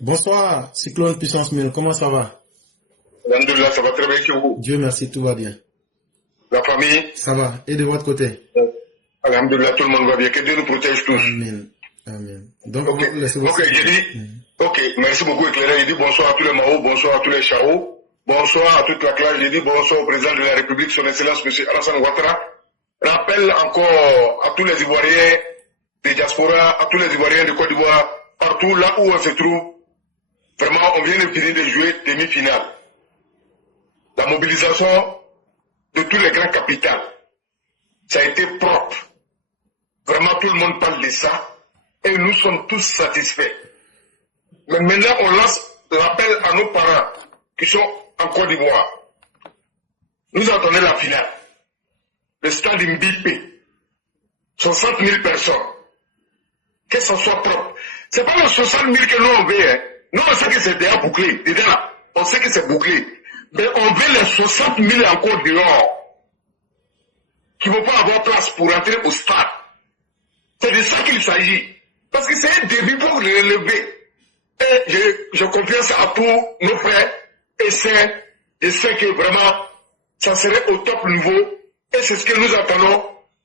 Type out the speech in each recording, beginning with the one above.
Bonsoir, Cyclone Puissance 1000, comment ça va? Alhamdulillah, ça va très bien chez vous. Dieu merci, tout va bien. La famille? Ça va. Et de votre côté? Alhamdulillah, tout le monde va bien. Que Dieu nous protège tous. Amen. Amen. Donc, ok, j'ai dit, ok, merci beaucoup, Éclairé. J'ai dit bonsoir à tous les Mao, bonsoir à tous les Chao, bonsoir à toute la classe. J'ai dit bonsoir au président de la République, son Excellence, M. Alassane Ouattara. Rappelle encore à tous les Ivoiriens des diasporas, à tous les Ivoiriens de Côte d'Ivoire, partout là où on se trouve. Vraiment, on vient de finir de jouer demi-finale. La mobilisation de tous les grands capitales, ça a été propre. Vraiment, tout le monde parle de ça. Et nous sommes tous satisfaits. Mais maintenant, on lance l'appel à nos parents qui sont en Côte d'Ivoire. Nous attendons la finale. Le stade Mbipé. 60 000 personnes. Que ça soit propre. C'est pas les 60 000 que nous on veut. Hein. Nous, on sait que c'est déjà bouclé. Déjà, on sait que c'est bouclé. Mais on veut les 60 000 encore dehors. Qui ne vont pas avoir place pour entrer au stade. C'est de ça qu'il s'agit. Parce que c'est un début pour le relever. Et je confiance à tous nos frères et sœurs. Je sais que vraiment, ça serait au top niveau. Et c'est ce que nous attendons.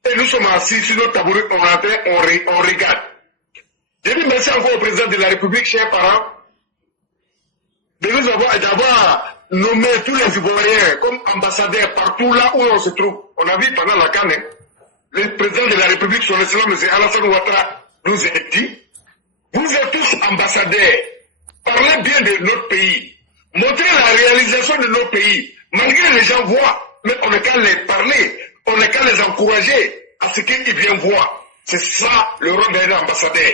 Et nous sommes assis sur notre tabouret, on regarde. Je dis merci encore au président de la République, chers parents, de nous d'avoir nommé tous les Ivoiriens comme ambassadeurs partout là où on se trouve. On a vu pendant la CAN, le président de la République, son Excellence, M. Alassane Ouattara, nous a dit, vous êtes tous ambassadeurs, parlez bien de notre pays, montrez la réalisation de nos pays, malgré les gens voient, mais on n'est qu'à les parler, on n'est qu'à les encourager à ce qu'ils viennent voir. C'est ça le rôle d'un ambassadeur.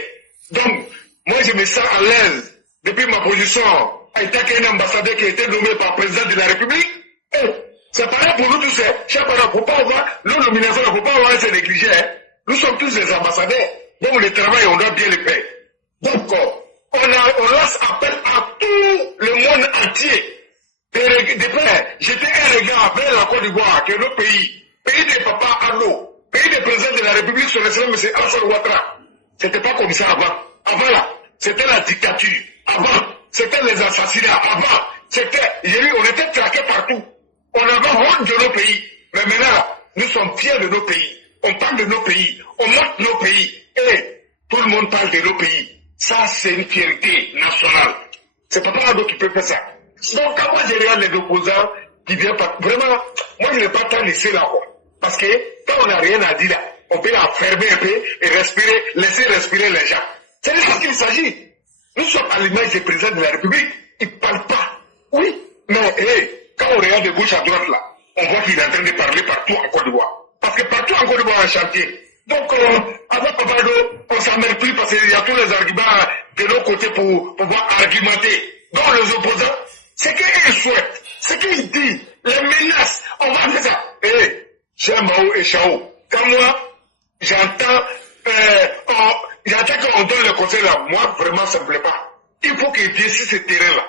Donc, moi je me sens à l'aise depuis ma position en tant qu'un ambassadeur qui a été nommé par le président de la République. Et c'est pareil pour nous tous, chaque parent, il ne faut pas avoir, nos nominations, il ne faut pas avoir se négliger. Nous sommes tous des ambassadeurs. Donc le travail, on doit bien le faire. Donc, on lance appel à tout le monde entier de faire jeter un regard vers la Côte d'Ivoire, qui est notre pays de Papa Arnaud, pays du président de la République, son Excellence M. Alassane Ouattara. C'était pas comme ça avant. Avant là, c'était la dictature. Avant, c'était les assassinats. Avant, c'était, on était traqués partout. On avait honte de nos pays. Mais maintenant, nous sommes fiers de nos pays. On parle de nos pays. On montre nos pays. Et tout le monde parle de nos pays. Ça, c'est une fierté nationale. C'est pas Arnaud qui peut faire ça. Donc, quand moi je regarde les opposants qui viennent pas, vraiment, moi je n'ai pas tant laissé là, quoi. Parce que quand on n'a rien à dire là, on peut la fermer un peu et respirer, laisser respirer les gens. C'est de ça qu'il s'agit. Nous sommes à l'image du président de la République. Il ne parle pas. Oui, mais quand on regarde de gauche à droite là, on voit qu'il est en train de parler partout en Côte d'Ivoire. Parce que partout en Côte d'Ivoire, on a chantier. Donc, avant Papado, on ne s'en mêle plus parce qu'il y a tous les arguments de nos côtés pour pouvoir argumenter. Donc, les opposants, c'est qu'ils souhaitent, c'est qu'ils disent, les menaces, on va faire ça. Cher Mao et Chao, quand moi, j'entends qu'on donne le conseil là, moi, vraiment, ça ne me plaît pas. Il faut qu'il vienne sur ce terrain-là.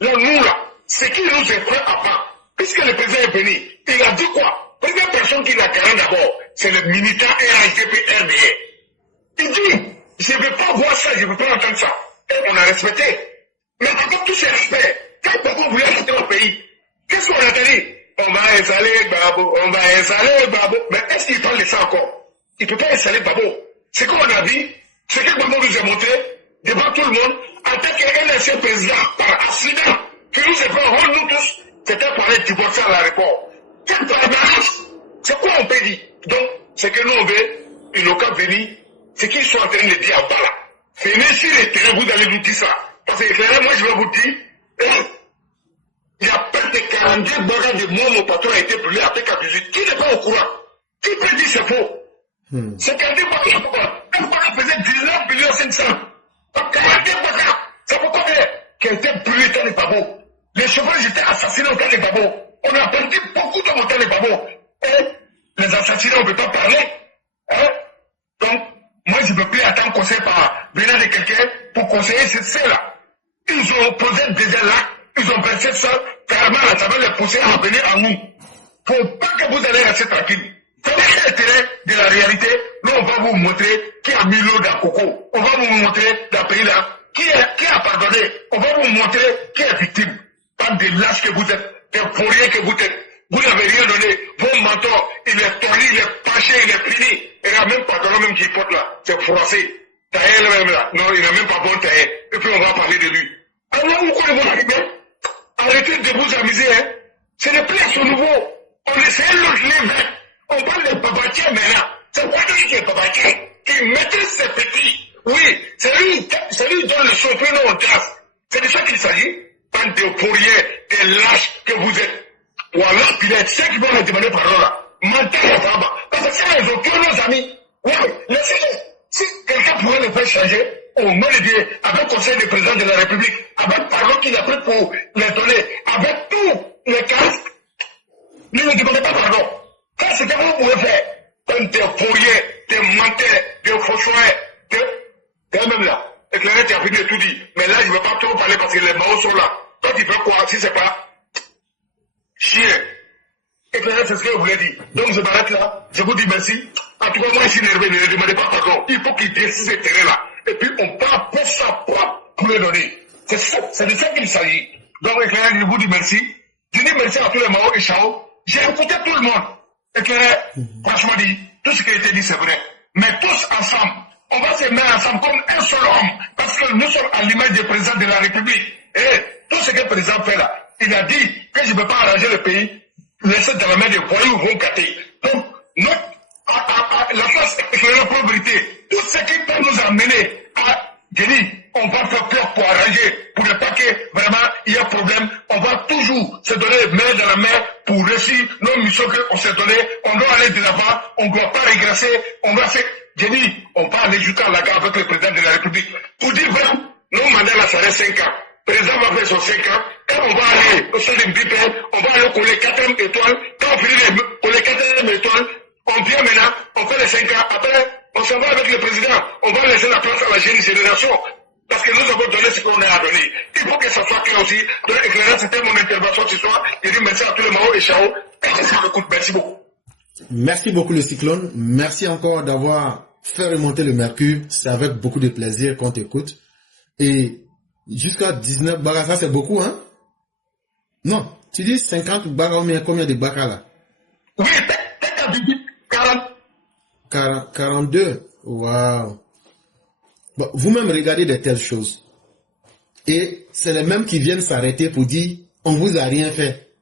Là, nous, là, c'est qui nous est prêt à part. Puisque le président est venu, il a dit quoi? Première personne qui l'a carré d'abord, c'est le militant RHDP RDR. Il dit, je ne veux pas voir ça, je ne veux pas entendre ça. Et on a respecté. Mais avec tous ces respects, quand Babo voulait rentrer au pays, qu'est-ce qu'on a dit? On va installer Babo, on va installer Babo. Mais est-ce qu'il parle de ça encore? Il ne peut pas installer Babo. Ce qu'on a dit, ce que Babo nous a montré, devant tout le monde, en tant qu'un ancien président, par accident, qui nous a fait nous tous, c'était pour aller divorcer à l'aéroport. Quelle barbarie! C'est quoi on peut dire? Donc, ce que nous on veut, ils n'ont qu'à venir, ce qu'ils sont en train de dire en bas là. Venez sur le terrain, vous allez nous dire ça. Parce que moi je vais vous dire, il y a près de 42 barres de moi, mon patron a été brûlé à PK18. Qui n'est pas au courant? Qui peut dire c'est faux? C'est 42 barres. Un barre faisait 19 500 000. Donc 42 barres, ça peut combien? Qui a été brûlé dans les babos. Les chauffeurs étaient assassinés au temps des babos. On a perdu beaucoup de temps au temps des babos. Et les assassinats, on ne peut pas parler. Hein? Donc, moi je ne peux plus attendre conseil par venant de quelqu'un pour conseiller ceux-là. Ils ont posé des là, ils ont versé ça, carrément, ça va les pousser à venir à nous. Faut pas que vous allez rester tranquille. Prenez l'intérêt de la réalité. Nous, on va vous montrer qui a mis l'eau dans le coco. On va vous montrer dans le pays là qui a pardonné? On va vous montrer qui est victime. Pas des lâches que vous êtes, des pourriers que vous êtes. Vous n'avez rien donné. Vos mentor, il est tordu, il est taché, il est fini. Il n'y a même pas de même qui porte là. C'est froissé. Taillé même là. Non, il n'a même pas bon taillé. Et puis on va parler de lui. Alors, vous connaissez mon arrivé? Arrêtez de vous amuser, hein. Ce n'est plus à ce nouveau. On essaie de les on parle de Babatier maintenant. C'est quoi qui est Babatier? Qui maîtrise ses petits. Oui, c'est lui qui donne le championnat en classe. C'est de ça qu'il s'agit. Tant de pourriers, des lâches que vous êtes. Voilà, puis il y a ceux qui vont me demander pardon là. Mentez la femme. Parce que c'est les autres, nos amis. Oui, laissez-les. Si quelqu'un pourrait le faire changer, au moins le dire, avec le conseil du président de la République, avec pardon qu'il a pris pour les donner, avec tous les casques, ne me demandez pas pardon. Ça, c'est ce que vous pouvez faire. Tant de pourriers, des menteurs, des faucheurs, t'es même là. Éclairé, tu as fini de tout dire. Mais là, je ne veux pas trop parler parce que les marauds sont là. Toi, tu fais quoi si c'est pas chien? Éclairé, c'est ce que je voulais dire. Donc, je m'arrête là. Je vous dis merci. En tout cas, moi, je suis nerveux. Ne demandez pas pardon. Il faut qu'il décide ce terrain-là. Et puis, on part pour sa propre pour le donner. C'est ça. C'est de ça qu'il s'agit. Donc, Éclairé, je vous dis merci. Je dis merci à tous les marauds et Chao. J'ai écouté tout le monde. Éclairé, franchement dit, tout ce qui a été dit, c'est vrai. Mais tous ensemble, on va se mettre ensemble comme un seul homme. Parce que nous sommes à l'image du président de la République. Et tout ce que le président fait là, il a dit que je ne peux pas arranger le pays, laisser dans la main des voyous vont gâter. Donc, la face éclairée la pauvreté, tout ce qui peut nous amener à Denis, on va faire peur pour arranger, pour ne pas que vraiment il y a problème. On va toujours se donner main dans la main pour réussir nos missions qu'on s'est données. On doit aller de l'avant, on ne doit pas régresser, on va faire. Denis, on va aller jusqu'à la gare avec le président de la République. Pour dire vrai, nos mandats là, ça reste 5 ans. Le président va faire son 5 ans. Quand on va aller au sein d'une BIP, on va aller coller 4e étoile. Quand on finit de coller 4e étoile, on vient maintenant, on fait les 5 ans. Après, on s'en va avec le président. On va laisser la place à la jeune génération. Parce que nous avons donné ce qu'on a à donner. Il faut que ça soit clair aussi. Donc, éclairant, c'était mon intervention ce soir. Je dis merci à tous les Mao et Chao. Et ça me coûte. Merci beaucoup. Merci beaucoup le cyclone. Merci encore d'avoir fait remonter le mercure. C'est avec beaucoup de plaisir qu'on t'écoute. Et jusqu'à 19 baras, ça c'est beaucoup, hein? Non, tu dis 50 baras, combien de baras là? Oui, peut-être 40. 42. Waouh. Bon, vous-même regardez de telles choses. Et c'est les mêmes qui viennent s'arrêter pour dire on vous a rien fait.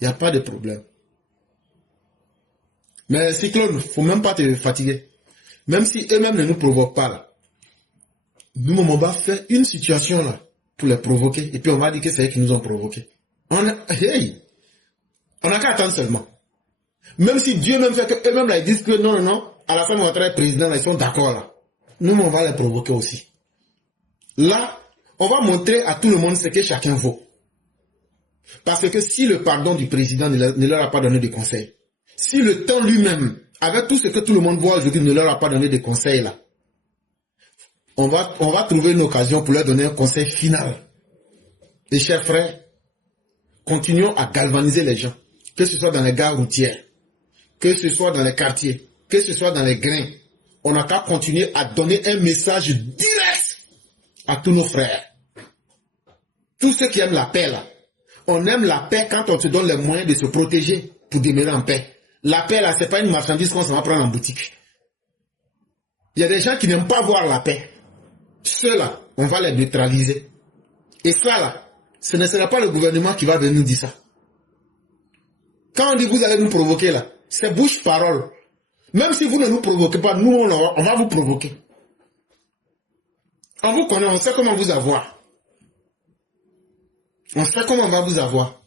Il n'y a pas de problème. Mais cyclone, il ne faut même pas te fatiguer. Même si eux-mêmes ne nous provoquent pas là. Nous, on va faire une situation là pour les provoquer. Et puis on va dire que c'est eux qui nous ont provoqués. On a qu'à attendre seulement. Même si Dieu même fait que eux-mêmes là, ils disent que non, Alassane Ouattara est président là, ils sont d'accord là. Nous, on va les provoquer aussi. Là, on va montrer à tout le monde ce que chacun vaut. Parce que si le pardon du président ne leur a pas donné de conseils, si le temps lui-même, avec tout ce que tout le monde voit aujourd'hui, ne leur a pas donné de conseils là, on va trouver une occasion pour leur donner un conseil final. Et chers frères, continuons à galvaniser les gens, que ce soit dans les gares routières, que ce soit dans les quartiers, que ce soit dans les grains. On n'a qu'à continuer à donner un message direct à tous nos frères. Tous ceux qui aiment la paix là. On aime la paix quand on te donne les moyens de se protéger pour demeurer en paix. La paix là, c'est pas une marchandise qu'on s'en va prendre en boutique. Il y a des gens qui n'aiment pas voir la paix. Ceux-là, on va les neutraliser. Et ça là, ce ne sera pas le gouvernement qui va venir nous dire ça. Quand on dit vous allez nous provoquer là, c'est bouche-parole. Même si vous ne nous provoquez pas, nous, on va vous provoquer. On vous connaît, on sait comment vous avoir. On sait comment on va vous avoir.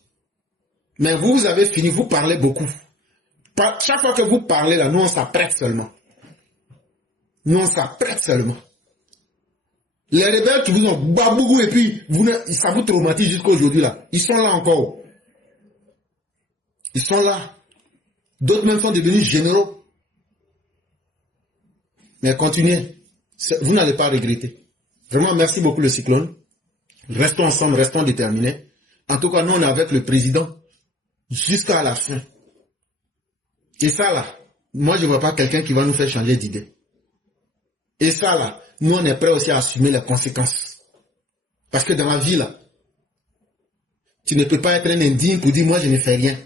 Mais vous avez fini, vous parlez beaucoup. Chaque fois que vous parlez là, nous, on s'apprête seulement. Nous, on s'apprête seulement. Les rebelles qui vous ont babougou et puis, ça vous traumatise jusqu'à aujourd'hui là. Ils sont là encore. Ils sont là. D'autres même sont devenus généraux. Mais continuez. Vous n'allez pas regretter. Vraiment, merci beaucoup le cyclone. Restons ensemble, restons déterminés. En tout cas, nous, on est avec le président jusqu'à la fin. Et ça, là, moi, je ne vois pas quelqu'un qui va nous faire changer d'idée. Et ça, là, nous, on est prêts aussi à assumer les conséquences. Parce que dans la vie, là, tu ne peux pas être un indigne pour dire, moi, je ne fais rien.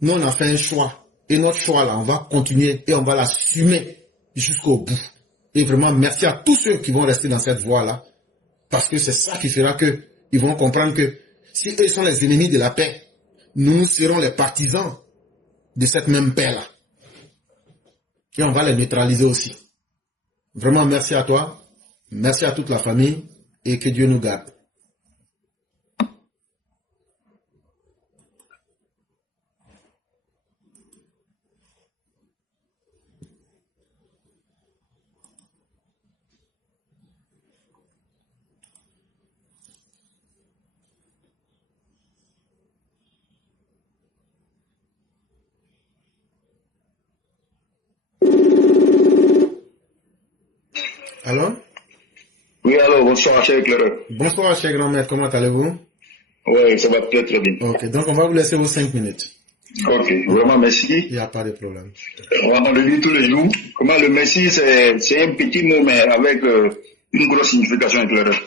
Nous, on a fait un choix. Et notre choix, là, on va continuer et on va l'assumer jusqu'au bout. Et vraiment, merci à tous ceux qui vont rester dans cette voie-là. Parce que c'est ça qui fera que ils vont comprendre que si eux sont les ennemis de la paix, nous serons les partisans de cette même paix-là. Et on va les neutraliser aussi. Vraiment, merci à toi. Merci à toute la famille. Et que Dieu nous garde. Allô? Oui, alors, bonsoir, cher éclaireur. Bonsoir, cher grand-mère, comment allez-vous? Oui, ça va très très bien. Ok, donc on va vous laisser vos 5 minutes. Ok, vraiment merci. Il n'y a pas de problème. On le dit tous les jours. Comment le merci, c'est un petit mot, mais avec une grosse signification éclaireur.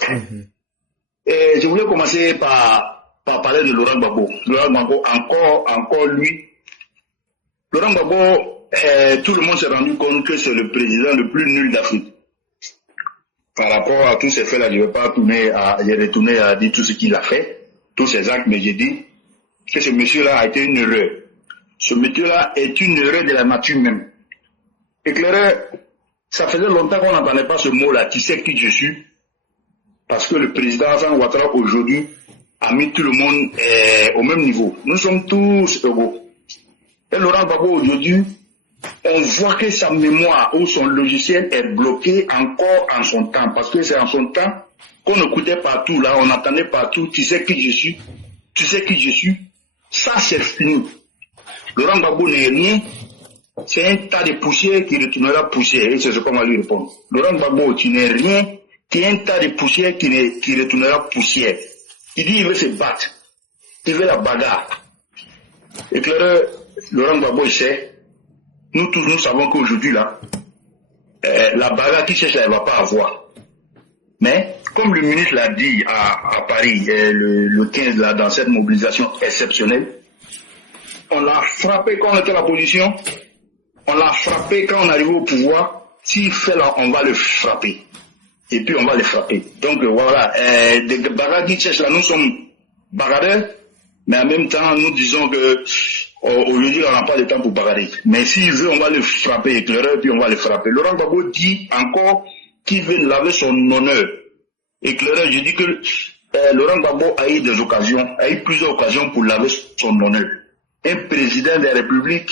Et je voulais commencer par parler de Laurent Gbagbo. Laurent Gbagbo, encore lui. Laurent Gbagbo, tout le monde s'est rendu compte que c'est le président le plus nul d'Afrique. Par rapport à tous ces faits-là, je ne vais pas retourner à dire tout ce qu'il a fait, tous ces actes, mais j'ai dit que ce monsieur-là a été une erreur. Ce monsieur-là est une erreur de la nature même. Éclaireur, ça faisait longtemps qu'on n'entendait pas ce mot-là, tu sais qui je suis, parce que le président Alassane Ouattara aujourd'hui a mis tout le monde au même niveau. Nous sommes tous égaux. Et Laurent Gbagbo aujourd'hui, on voit que sa mémoire ou son logiciel est bloqué encore en son temps. Parce que c'est en son temps qu'on écoutait partout, là, on entendait partout, tu sais qui je suis, tu sais qui je suis. Ça, c'est fini. Laurent Gbagbo n'est rien. C'est un tas de poussière qui retournera poussière. Et c'est ce qu'on va lui répondre. Laurent Gbagbo, tu n'es rien. Tu es un tas de poussière qui retournera poussière. Il dit il veut se battre. Il veut la bagarre. Éclaireur, Laurent Gbagbo, il sait. Nous tous, nous savons qu'aujourd'hui, là, la bagarre qui cherche, elle ne va pas avoir. Mais, comme le ministre l'a dit à Paris, le 15, là, dans cette mobilisation exceptionnelle, on l'a frappé quand on était à la position, on l'a frappé quand on arrive au pouvoir. S'il fait là, on va le frapper. Et puis, on va le frapper. Donc, voilà, des bagarres qui cherchent là, nous sommes bagarreurs, mais en même temps, nous disons que aujourd'hui, on n'a pas de temps pour bagarrer. Mais s'il veut, on va le frapper, éclaireur, puis on va le frapper. Laurent Gbagbo dit encore qu'il veut laver son honneur. Éclaireur, je dis que Laurent Gbagbo a eu des occasions, a eu plusieurs occasions pour laver son honneur. Un président de la République,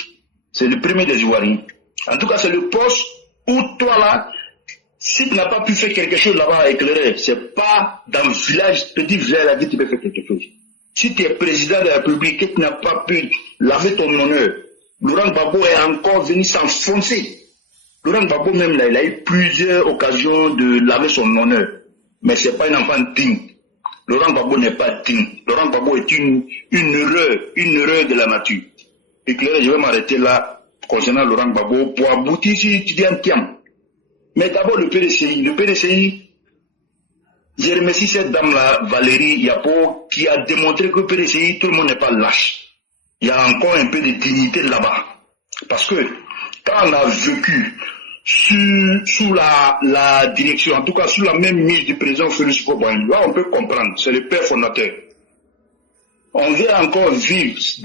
c'est le premier des Ivoiriens. En tout cas, c'est le poste où toi là, si tu n'as pas pu faire quelque chose là-bas, éclaireur, c'est pas dans le village, petit village là que tu peux faire quelque chose. Si tu es président de la République et que tu n'as pas pu laver ton honneur, Laurent Gbagbo est encore venu s'enfoncer. Laurent Gbagbo même là, il a eu plusieurs occasions de laver son honneur. Mais ce n'est pas un enfant digne. Laurent Gbagbo n'est pas digne. Laurent Gbagbo est une erreur de la nature. Et clair, je vais m'arrêter là concernant Laurent Gbagbo pour aboutir sur Tidiane Thiam. Mais d'abord le PDCI. Le PDCI, je remercie cette dame-là, Valérie Yapo, qui a démontré que le PDCI, tout le monde n'est pas lâche. Il y a encore un peu de dignité là-bas. Parce que quand on a vécu sous la direction, en tout cas sous la même mise du président Félix Houphouët-Boigny, là on peut comprendre, c'est le père fondateur. On vient encore vivre sous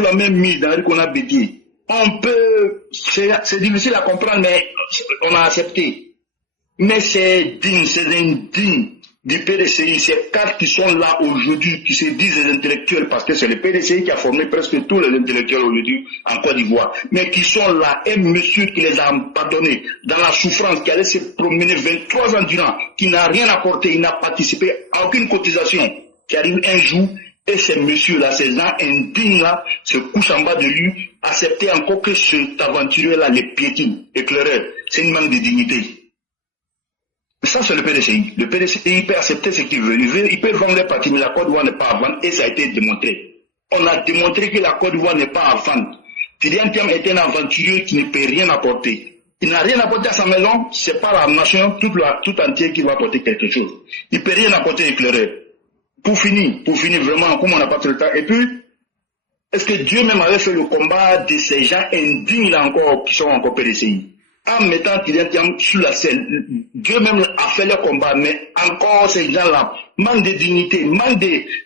la même mise d'Henri Konan Bédié. On peut, c'est difficile à comprendre, mais on a accepté. Mais c'est digne, c'est indigne du PDCI. Ces quatre qui sont là aujourd'hui, qui se disent des intellectuels, parce que c'est le PDCI qui a formé presque tous les intellectuels aujourd'hui en Côte d'Ivoire, mais qui sont là, un monsieur qui les a abandonnés dans la souffrance, qui allait se promener 23 ans durant, qui n'a rien apporté, il n'a participé à aucune cotisation, qui arrive un jour, et ces messieurs-là, ces gens indignes-là, se couchent en bas de lui, accepter encore que cet aventurier-là les piétine, éclaireur. C'est une manque de dignité. Ça, c'est le PDCI. Le PDCI peut accepter ce qu'il veut. Il peut vendre les parties, mais la Côte d'Ivoire n'est pas à vendre, et ça a été démontré. On a démontré que la Côte d'Ivoire n'est pas à vendre. Tidiane Thiam est un aventurier qui ne peut rien apporter. Il n'a rien apporté à sa maison, c'est pas la nation tout entière qui va apporter quelque chose. Il ne peut rien apporter éclairé. Pour finir vraiment, comme on n'a pas trop le temps, et puis, est-ce que Dieu même avait fait le combat de ces gens indignes là encore, qui sont encore PDCI? En mettant Kylian Thiam sur la scène, Dieu même a fait le combat, mais encore ces gens-là, manque de dignité, manque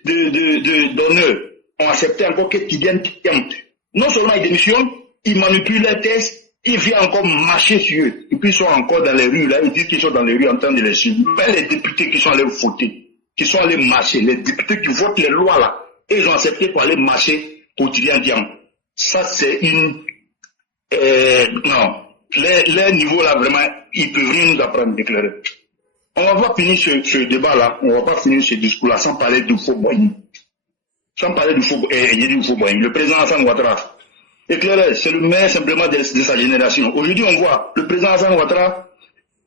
d'honneur, ont accepté encore que Kylian Thiam, non seulement il démissionne, il manipule les tests, il vient encore marcher sur eux. Et puis ils sont encore dans les rues, là, ils disent qu'ils sont dans les rues en train de les suivre. Mais les députés qui sont allés voter, qui sont allés marcher, les députés qui votent les lois là, et ils ont accepté pour aller marcher pour Kylian Thiam. Ça c'est une... non. Les niveaux là, vraiment, ils peuvent rien nous apprendre d'éclairer. On va pas finir ce débat-là, on va pas finir ce discours-là sans parler du faux Boigny. Sans parler du faux Boigny. Le président Hassan Ouattara, éclairé, c'est le maire simplement de sa génération. Aujourd'hui, on voit, le président Hassan Ouattara,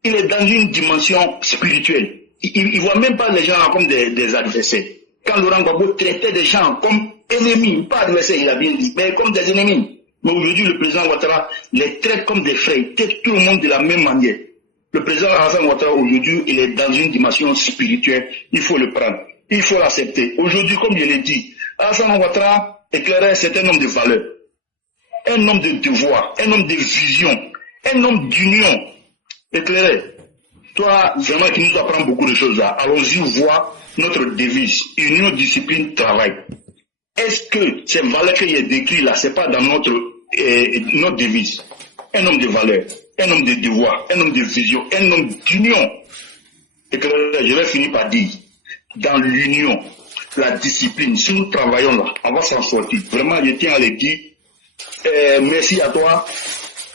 il est dans une dimension spirituelle. Il voit même pas les gens là comme des adversaires. Quand Laurent Gbagbo traitait des gens comme ennemis, pas adversaires, il a bien dit, mais comme des ennemis. Mais aujourd'hui, le président Ouattara les traite comme des frères, il traite tout le monde de la même manière. Le président Hassan Ouattara, aujourd'hui, il est dans une dimension spirituelle. Il faut le prendre. Il faut l'accepter. Aujourd'hui, comme je l'ai dit, Hassan Ouattara, éclairé, c'est un homme de valeur, un homme de devoir, un homme de vision, un homme d'union. Éclairé, toi, vraiment, qui nous apprend beaucoup de choses là. Allons-y voir notre devise. Union, discipline, travail. Est-ce que ces valeurs qu'il y a décrites là, c'est pas dans notre devise? Un homme de valeur, un homme de devoir, un homme de vision, un homme d'union. Et que je vais finir par dire, dans l'union, la discipline, si nous travaillons là, on va s'en sortir. Vraiment, je tiens à le dire. Merci à toi.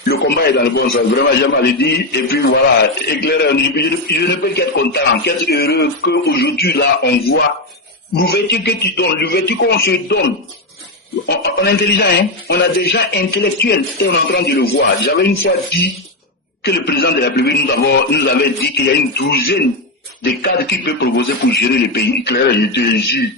Le combat est dans le bon sens. Vraiment, j'aime à le dire. Et puis voilà, éclairé, je ne peux qu'être content, qu'être heureux qu'aujourd'hui là, on voit l'ouverture que tu donnes, l'ouverture qu'on se donne. On est intelligent, hein? On a des gens intellectuels, et on est en train de le voir. J'avais une fois dit que le président de la République nous avait dit qu'il y a une douzaine de cadres qu'il peut proposer pour gérer le pays. Claire, je te jure,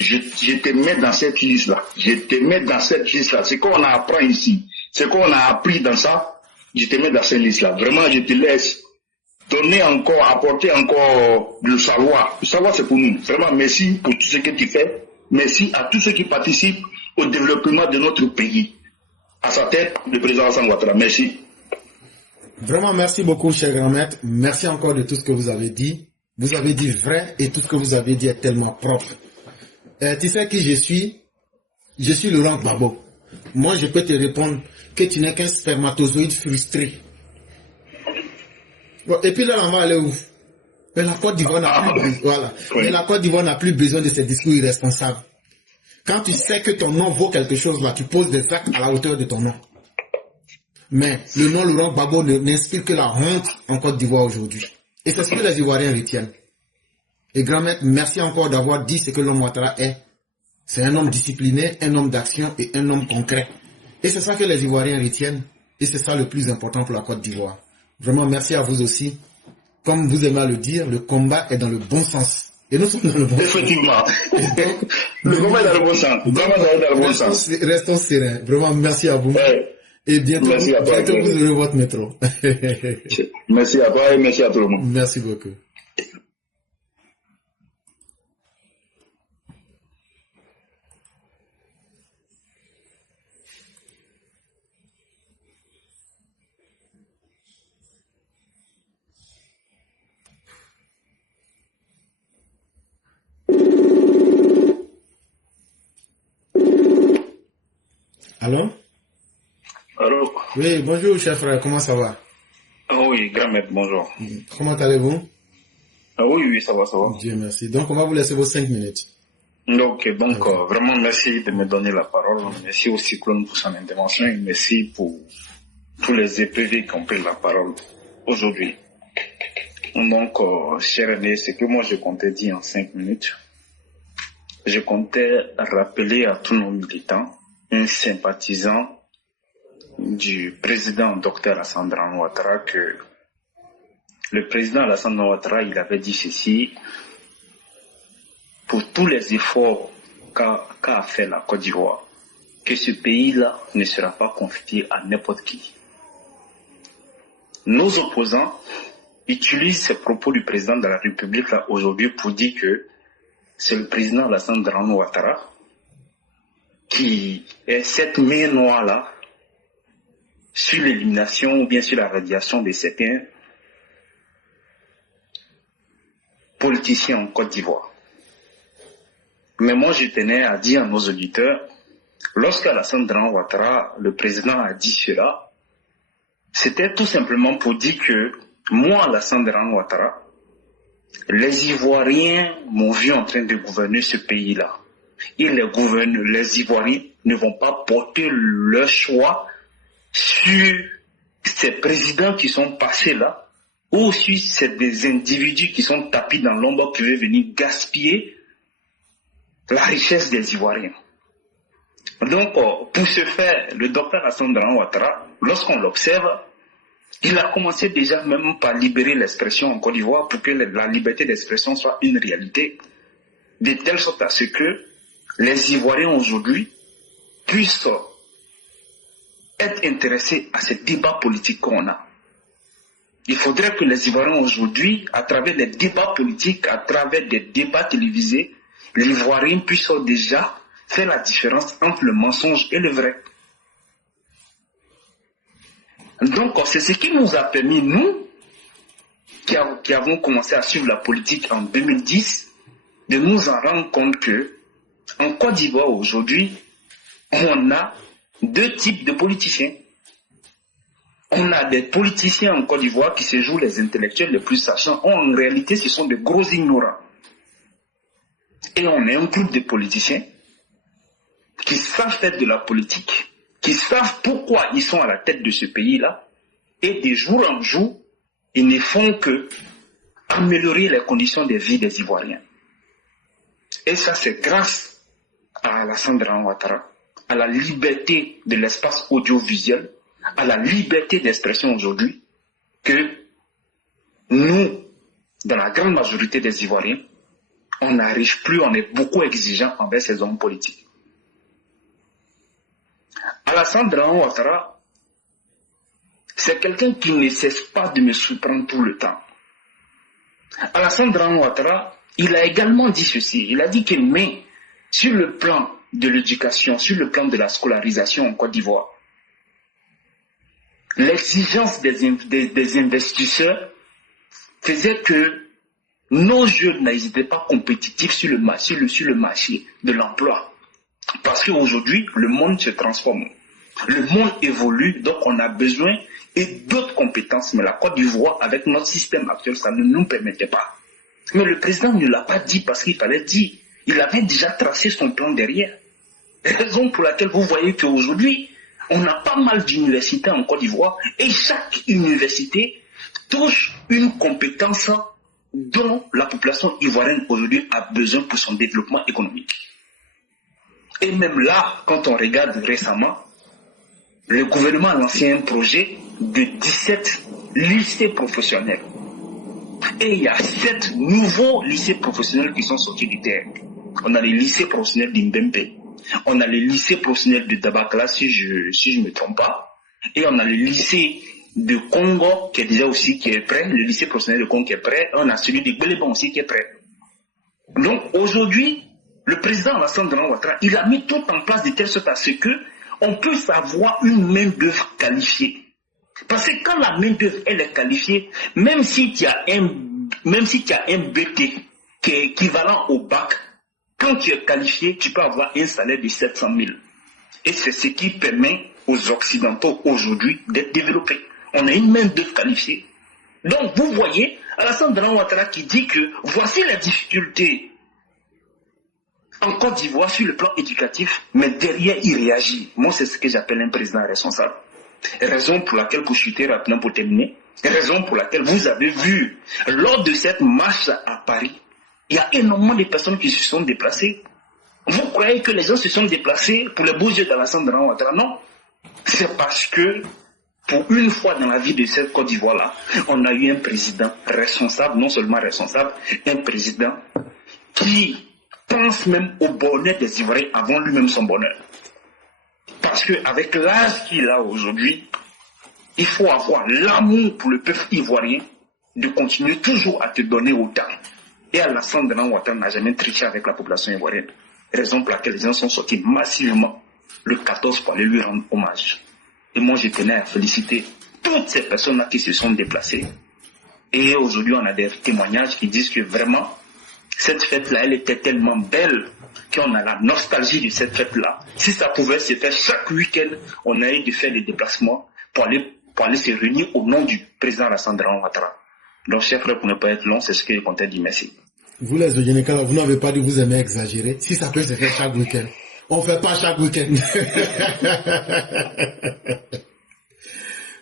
je te mets dans cette liste-là. Je te mets dans cette liste-là. Ce qu'on apprend ici, ce qu'on a appris dans ça, je te mets dans cette liste-là. Vraiment, je te laisse donner encore, apporter encore le savoir. Le savoir, c'est pour nous. Vraiment, merci pour tout ce que tu fais. Merci à tous ceux qui participent au développement de notre pays. À sa tête, le président Hassan Ouattara. Merci. Vraiment, merci beaucoup, cher grand maître. Merci encore de tout ce que vous avez dit. Vous avez dit vrai et tout ce que vous avez dit est tellement propre. Tu sais qui je suis? Je suis Laurent Gbagbo. Moi, je peux te répondre que tu n'es qu'un spermatozoïde frustré. Bon, et puis là, on va aller où? Mais la Côte d'Ivoire n'a plus besoin, voilà. Mais la Côte d'Ivoire n'a plus besoin de ces discours irresponsables. Quand tu sais que ton nom vaut quelque chose, là, tu poses des actes à la hauteur de ton nom. Mais le nom Laurent Gbagbo n'inspire que la honte en Côte d'Ivoire aujourd'hui. Et c'est ce que les Ivoiriens retiennent. Et grand maître, merci encore d'avoir dit ce que l'homme Ouattara est. C'est un homme discipliné, un homme d'action et un homme concret. Et c'est ça que les Ivoiriens retiennent. Et c'est ça le plus important pour la Côte d'Ivoire. Vraiment, merci à vous aussi. Comme vous aimez à le dire, le combat est dans le bon sens. Et nous sommes dans le bon sens. Effectivement. Le combat est dans le bon sens. Vraiment dans le bon sens. Restons sereins. Vraiment, merci à vous. Ouais. Et bientôt, bientôt vous aurez votre métro. Merci à toi et merci à tout le monde. Merci beaucoup. Allô? Allô? Oui, bonjour, cher frère, comment ça va? Ah oui, grand maître, bonjour. Comment allez-vous? Ah oui, ça va. Dieu merci. Donc, on va vous laisser vos 5 minutes. Ok, donc, vraiment, merci de me donner la parole. Merci aussi, Claude, pour son intervention. Et merci pour tous les épreuves qui ont pris la parole aujourd'hui. Donc, cher René, ce que moi je comptais dire en 5 minutes, je comptais rappeler à tous nos militants, un sympathisant du président Dr Alassane Ouattara, que le président Alassane Ouattara, il avait dit ceci: pour tous les efforts qu'a fait la Côte d'Ivoire, que ce pays-là ne sera pas confié à n'importe qui. nos opposants utilisent ces propos du président de la République là aujourd'hui pour dire que c'est le président Alassane Dramane Ouattara qui est cette main noire là sur l'élimination ou bien sur la radiation de certains politiciens en Côte d'Ivoire. Mais moi, je tenais à dire à nos auditeurs, lorsqu'Alassane Dramane Ouattara, le président, a dit cela, c'était tout simplement pour dire que moi, Alassane Dramane Ouattara, les Ivoiriens m'ont vu en train de gouverner ce pays-là. Et les Ivoiriens ne vont pas porter leur choix sur ces présidents qui sont passés là, ou sur des individus qui sont tapis dans l'ombre qui veulent venir gaspiller la richesse des Ivoiriens. Donc, pour ce faire, le docteur Alassane Dramane Ouattara, lorsqu'on l'observe, il a commencé déjà même par libérer l'expression en Côte d'Ivoire pour que la liberté d'expression soit une réalité, de telle sorte à ce que les Ivoiriens aujourd'hui puissent être intéressés à ces débats politiques qu'on a. Il faudrait que les Ivoiriens aujourd'hui, à travers les débats politiques, à travers des débats télévisés, les Ivoiriens puissent déjà faire la différence entre le mensonge et le vrai. Donc, c'est ce qui nous a permis, nous, qui avons commencé à suivre la politique en 2010, de nous en rendre compte que, en Côte d'Ivoire aujourd'hui, on a deux types de politiciens. On a des politiciens en Côte d'Ivoire qui se jouent les intellectuels les plus sachants. En réalité, ce sont de gros ignorants. Et on est un groupe de politiciens qui savent faire de la politique, qui savent pourquoi ils sont à la tête de ce pays-là, et de jour en jour, ils ne font que améliorer les conditions de vie des Ivoiriens. Et ça, c'est grâce à Alassane Dramane Ouattara, à la liberté de l'espace audiovisuel, à la liberté d'expression aujourd'hui, que nous, dans la grande majorité des Ivoiriens, on n'arrive plus, on est beaucoup exigeant envers ces hommes politiques. Alassane Dramane Ouattara, c'est quelqu'un qui ne cesse pas de me surprendre tout le temps. Alassane Dramane Ouattara, il a également dit ceci, il a dit que mais sur le plan de l'éducation, sur le plan de la scolarisation en Côte d'Ivoire, l'exigence des investisseurs faisait que nos jeunes n'étaient pas compétitifs sur le marché de l'emploi. Parce qu'aujourd'hui, le monde se transforme. Le monde évolue, donc on a besoin d'autres compétences. Mais la Côte d'Ivoire, avec notre système actuel, ça ne nous permettait pas. Mais le président ne l'a pas dit parce qu'il fallait dire. Il avait déjà tracé son plan derrière. Raison pour laquelle vous voyez qu'aujourd'hui, on a pas mal d'universités en Côte d'Ivoire et chaque université touche une compétence dont la population ivoirienne aujourd'hui a besoin pour son développement économique. Et même là, quand on regarde récemment, le gouvernement a lancé un projet de 17 lycées professionnels. Et il y a 7 nouveaux lycées professionnels qui sont sortis du terrain. On a les lycées professionnels d'Imbembe, on a les lycées professionnels de Dabakala, si je ne me trompe pas, et on a le lycée de Congo qui est déjà aussi qui est prêt, le lycée professionnel de Congo qui est prêt, on a celui de Gbelebon aussi qui est prêt. Donc aujourd'hui, le président Alassane Dramane Ouattara, il a mis tout en place de telle sorte à ce que on puisse avoir une main-d'œuvre qualifiée. Parce que quand la main-d'œuvre elle est qualifiée, même si tu as un BT qui est équivalent au bac, quand tu es qualifié, tu peux avoir un salaire de 700 000. Et c'est ce qui permet aux Occidentaux aujourd'hui d'être développés. On a une main-d'œuvre qualifiée. Donc vous voyez, Alassane Dramane Ouattara qui dit que voici la difficulté en Côte d'Ivoire sur le plan éducatif, mais derrière il réagit. Moi c'est ce que j'appelle un président responsable. Raison pour laquelle, pour chuter rapidement pour terminer, raison pour laquelle vous avez vu, lors de cette marche à Paris, il y a énormément de personnes qui se sont déplacées. Vous croyez que les gens se sont déplacés pour les beaux yeux d'Alassane Dramane Ouattara? Non. C'est parce que, pour une fois dans la vie de cette Côte d'Ivoire-là, on a eu un président responsable, non seulement responsable, un président qui pense même au bonheur des Ivoiriens avant lui-même son bonheur. Parce qu'avec l'âge qu'il a aujourd'hui, il faut avoir l'amour pour le peuple ivoirien de continuer toujours à te donner autant. Et Alassane Draman Ouattara n'a jamais triché avec la population ivoirienne. Raison pour laquelle les gens sont sortis massivement le 14 pour aller lui rendre hommage. Et moi, je tenais à féliciter toutes ces personnes-là qui se sont déplacées. Et aujourd'hui, on a des témoignages qui disent que vraiment, cette fête-là, elle était tellement belle qu'on a la nostalgie de cette fête-là. Si ça pouvait se faire chaque week-end, on a eu de faire des déplacements pour aller se réunir au nom du président Alassane Draman Ouattara. Donc, chers frères, pour ne pas être long, c'est ce que je comptais dire. Merci. Vous, les Oyenikala, vous n'avez pas dit que vous aimez exagérer. Si ça peut se faire chaque week-end. On ne fait pas chaque week-end.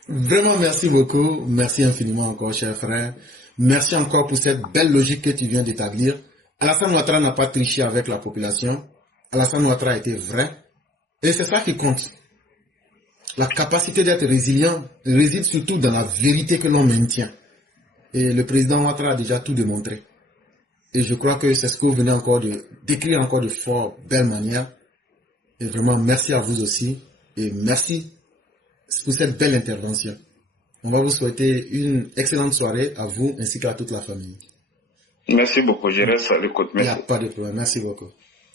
Vraiment, merci beaucoup. Merci infiniment encore, cher frère. Merci encore pour cette belle logique que tu viens d'établir. Alassane Ouattara n'a pas triché avec la population. Alassane Ouattara a été vrai. Et c'est ça qui compte. La capacité d'être résilient réside surtout dans la vérité que l'on maintient. Et le président Ouattara a déjà tout démontré. Et je crois que c'est ce que vous venez encore de décrire encore de fort belle manière. Et vraiment, merci à vous aussi. Et merci pour cette belle intervention. On va vous souhaiter une excellente soirée à vous ainsi qu'à toute la famille. Merci beaucoup. Je reste à l'écoute. Il n'y a pas de problème. Merci beaucoup.